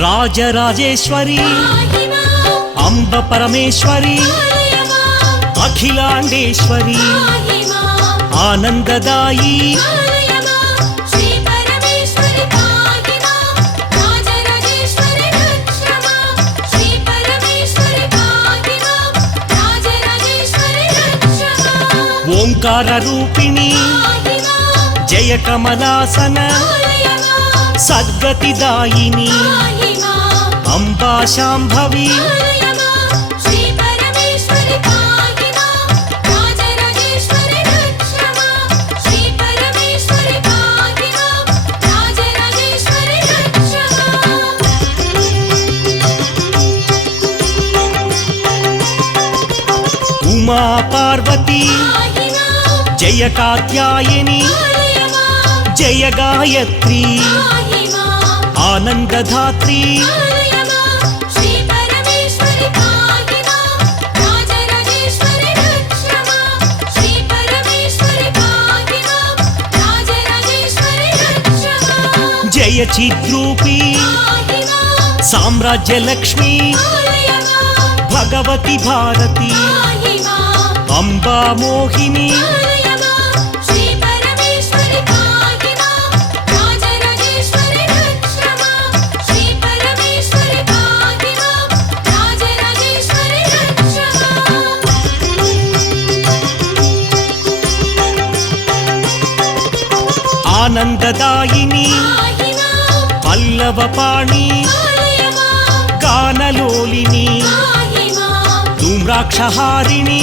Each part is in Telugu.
రాజరాజేశ్వరి అంబ పరమేశ్వరి అఖిలాండేశ్వరి ఆనందదాయి ఓంకార రూపిణి జయ కమలాసన సద్గతిదాయిని అంబా శాంభవి ఉమా పార్వతి జయ కాత్యాయని జయ గాయత్రి ఆనందధాత్రి జయ చిద్రూపి సామ్రాజ్య లక్ష్మి భగవతి భారతి అంబా మోహిని ఆనందదాయిని పల్లవపాణి గానలోలిని ధూమ్రాక్షహారిణి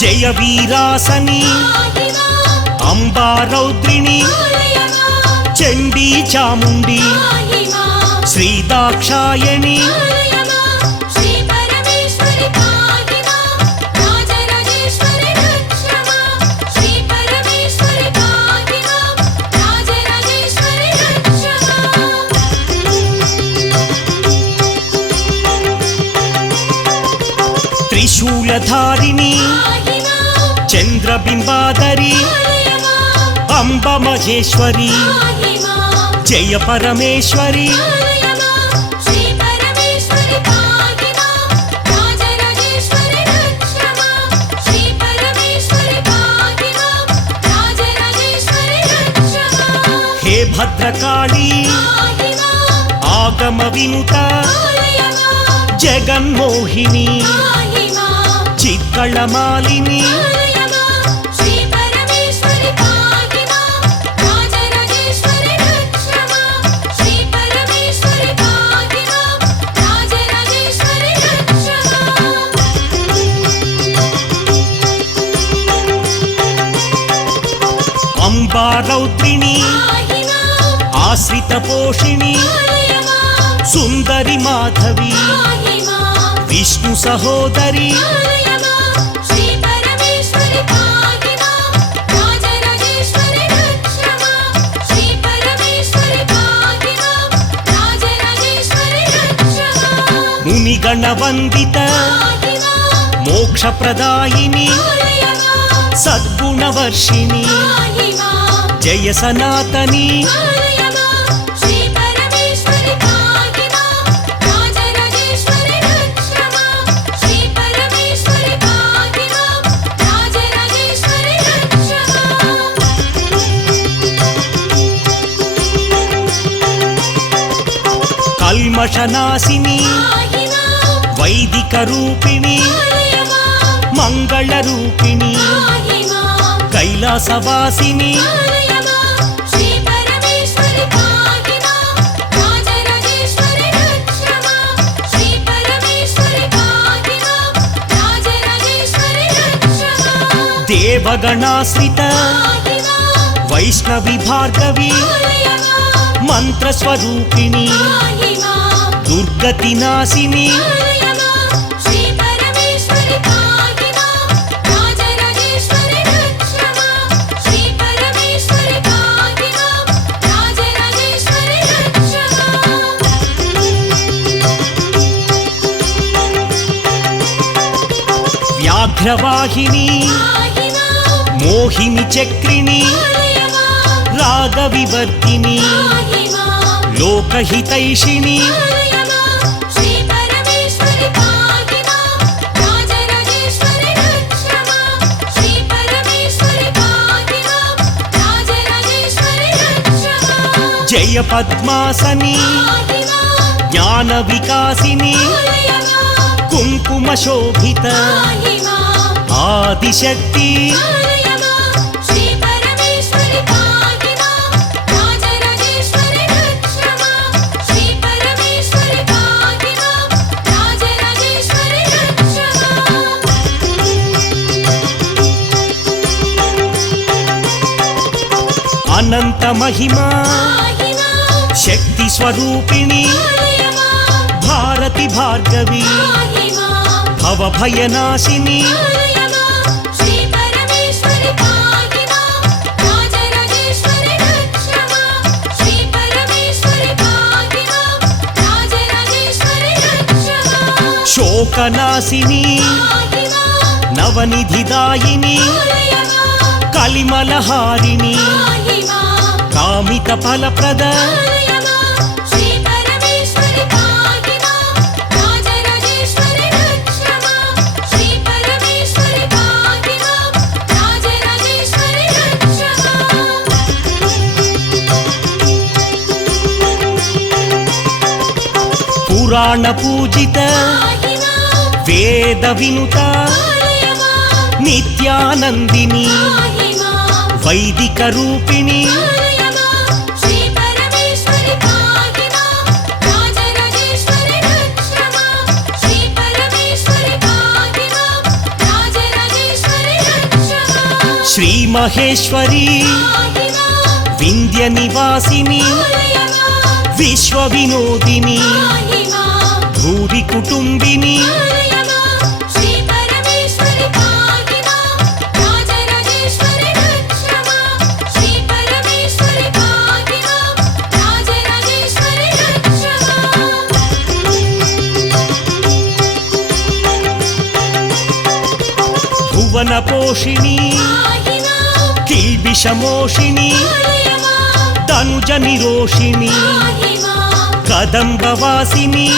జయ వీరాసని అంబా రౌద్రిణి చండీ చాముండి శ్రీదాక్షాయణి త్రిశూలధారిణి చంద్రబింబాదరి అంబ మహేశ్వరి జయ పరమేశ్వరి హే భద్రకాళి ఆగమ వినుత జగన్మోహిని చిత్కళమాలిని అంబా రౌద్రిణి ఆశ్రిత పోషిణి సుందరి మాధవి విష్ణు సహోదరి మునిగణవందిత మోక్షప్రదాయిని సద్గుణవర్షిణి జయ సనాతని కల్మషనాశిని వైదిక రూపిణి మంగళ రూపిణి కైలాసవాసిని దేవగణాశ్రిత వైష్ణవి భార్గవి మంత్రస్వరూపిణి దుర్గతి నాశిని వ్యాఘ్రవాహిని మోహిని చక్రిణి రాగవివర్ధిని లోకహితైషిణి జయ పద్మాసని జ్ఞాన వికాసిని కుంకుమ శోభిత ఆదిశక్తి అనంత మహిమా శక్తి స్వరూపిణి భారతి భార్గవి భవభయనాశిని శోకనాశిని నవనిధిదాయిని కలిమలహారిణి కామిత ఫలప్రద పురాణ పూజిత వేద వినుత నిత్యానందిని వైదిక రూపిణి శ్రీ మహేశ్వరి వింధ్య నివాసిని విశ్వ వినోదిని భూరి కుటుంబిని భువన పోషిణి కిల్బిషమోషిణి తనుజ నిరోషిణి కదంబవాసిని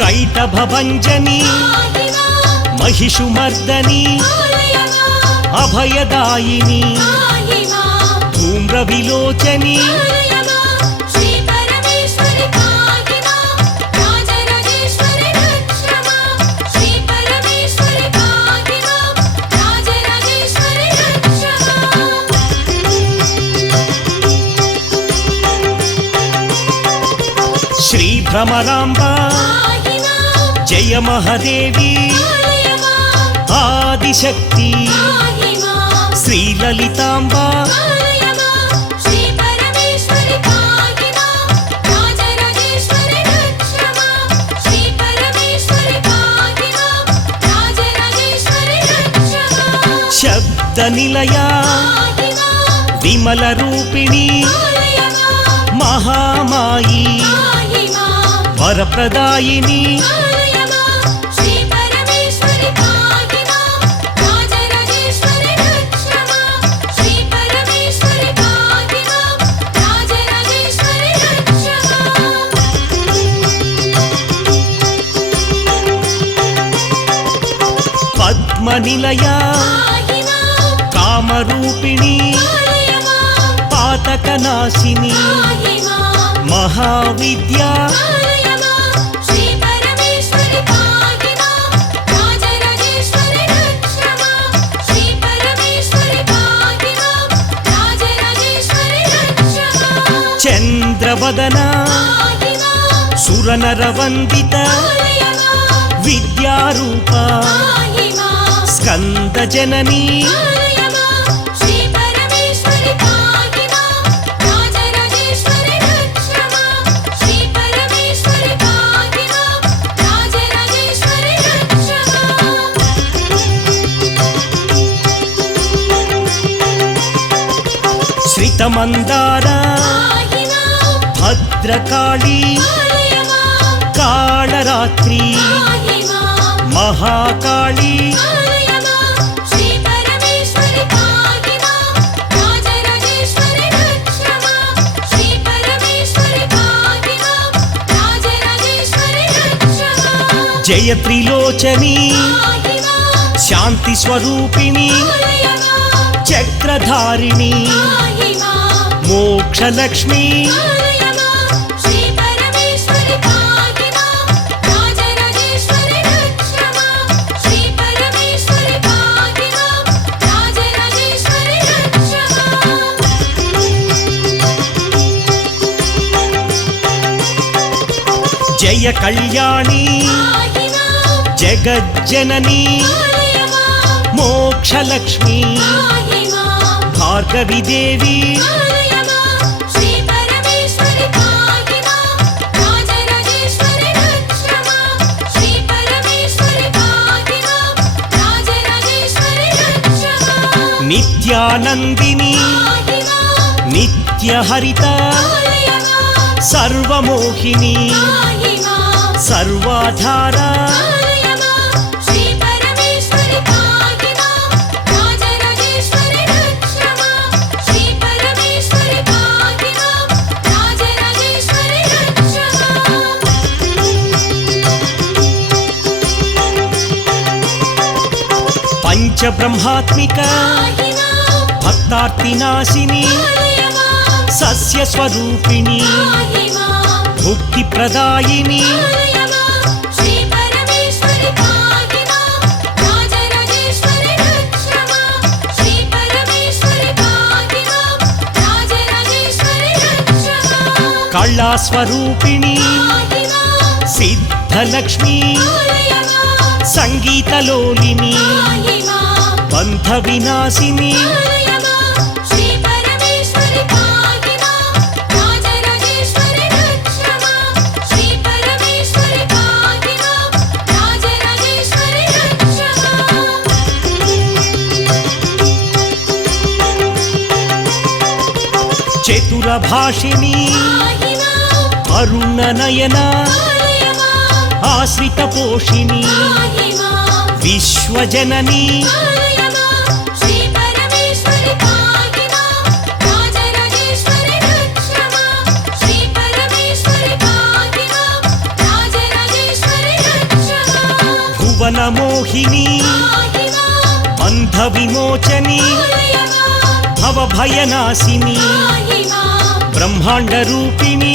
కైటభంజని మహిషుమర్దని అభయదాయిని ధూమ్ర విలోచని శ్రీ భ్రమరాంబ జయ మహాదేవి ఆదిశక్తి శ్రీ లలితాంబ శబ్ద నిలయ విమల రూపిణి మహామాయి వరప్రదాయిని పద్మనిలయ కామరూపిణి పాతకనాశిని మహావిద్యా చంద్రవదన సురనరవందిత విద్యారూప స్కంద జననీ శ్రితమందార భద్రకాళీ కాళరాత్రి మహాకాళీ జయ త్రిలోచని శాంతి స్వరూపిణి చక్రధారిణి మోక్షలక్ష్మి జయ కళ్యాణి జగజ్జనని మోక్షలక్ష్మి భార్గవి దేవి నిత్యానందిని నిత్యహరిత సర్వమోహిని సర్వాధార పంచబ్రహ్మాత్మిక భక్తార్తినాశిని సస్యస్వరూపిణి భుక్తిప్రదాయిని కళాస్వరూపిణి సిద్ధలక్ష్మి సంగీతలోలిని బంధ వినాశిని చతురభాషిణి అరుణనయన ఆశ్రిత పోషిణి విశ్వజనని భువనమోహిని బంధ విమోచని భవభయనాశిని బ్రహ్మాండ రూపిణి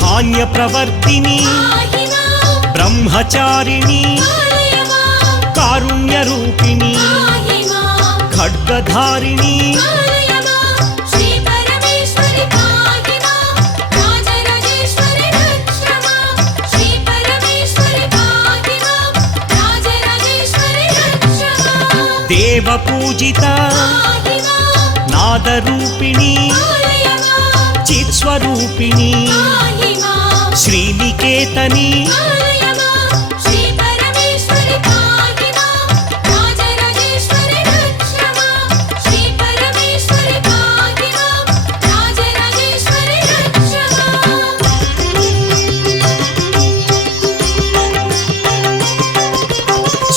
ధాన్య ప్రవర్తిని బ్రహ్మచారిణి కారుణ్య రూపిణి ఖడ్గధారిణి దేవ పూజిత నాదరూపిణి చిత్స్వరూపిణి శ్రీనికేతని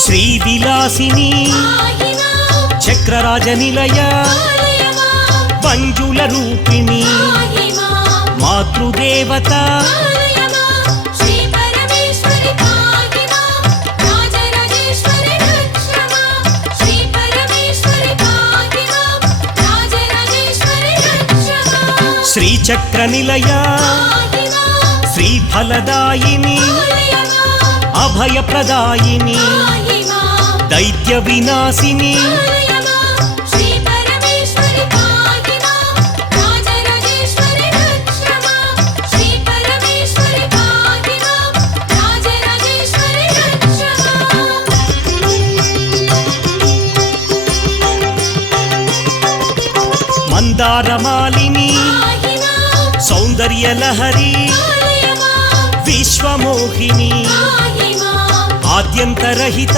శ్రీవిలాసిని చక్రరాజనిలయ మంజుల రూపిణి మాతృదేవత శ్రీచక్ర నిలయ శ్రీఫలదాయిని అభయప్రదాయిని దైత్య వినాశిని మందారమాలిని సౌందర్యలహరి విశ్వమోహిని ఆద్యంతరహిత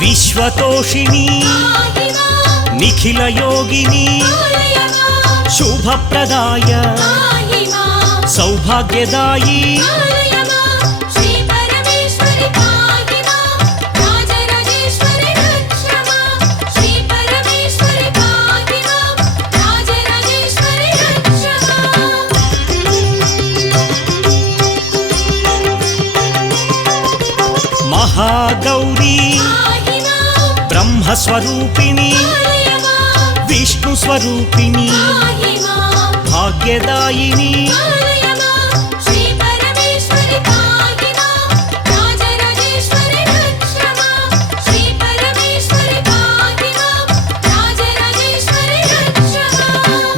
విశ్వతోషిణి నిఖిల యోగిని శుభప్రదాయ సౌభాగ్యదాయి మహాగౌరీ బ్రహ్మస్వరూపిణి విష్ణుస్వరూపిణి భాగ్యదాయిని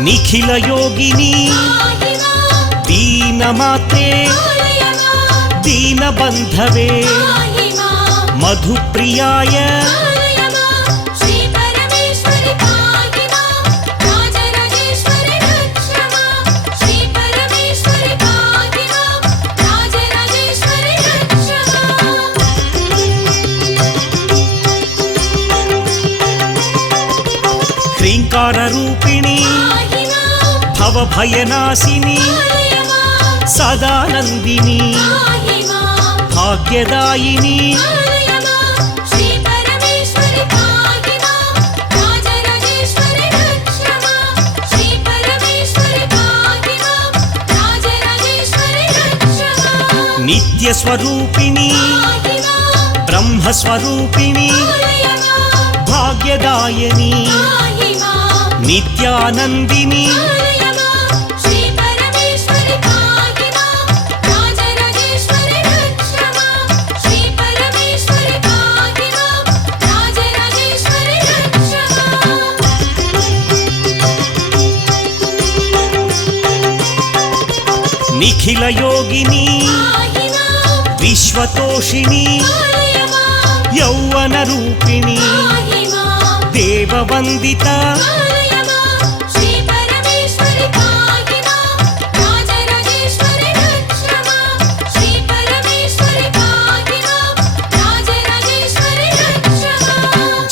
నిఖిల యోగిని దీనమాతే దీనబంధవే మధుప్రియాయ హ్రీంకార రూపిణి భవభయనాశిని సదానందిని భాగ్యదాయిని నిత్యస్వరూపిణి బ్రహ్మస్వరూపిణి భాగ్యదాయిని నిత్యానందిని నిఖిల యోగిని విశ్వతోషిణి యౌవన రూపిణి దేవవందిత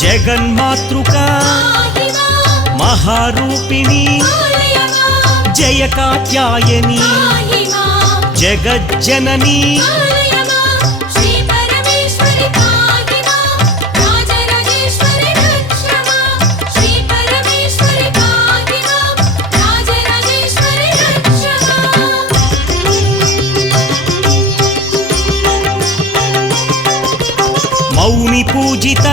జగన్మాతృక మహారూపిణి జయ కాత్యాయని జగజ్జనని మౌని పూజిత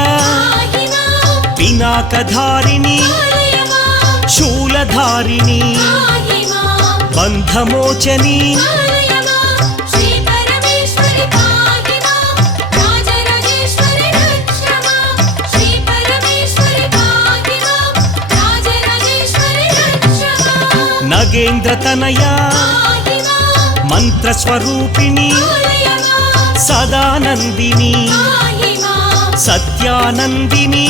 పినాకధారిణి శూలధారిణి బంధమోచని నగేంద్రతనయ మంత్రస్వరూపిణి సదానందిని సత్యానందిని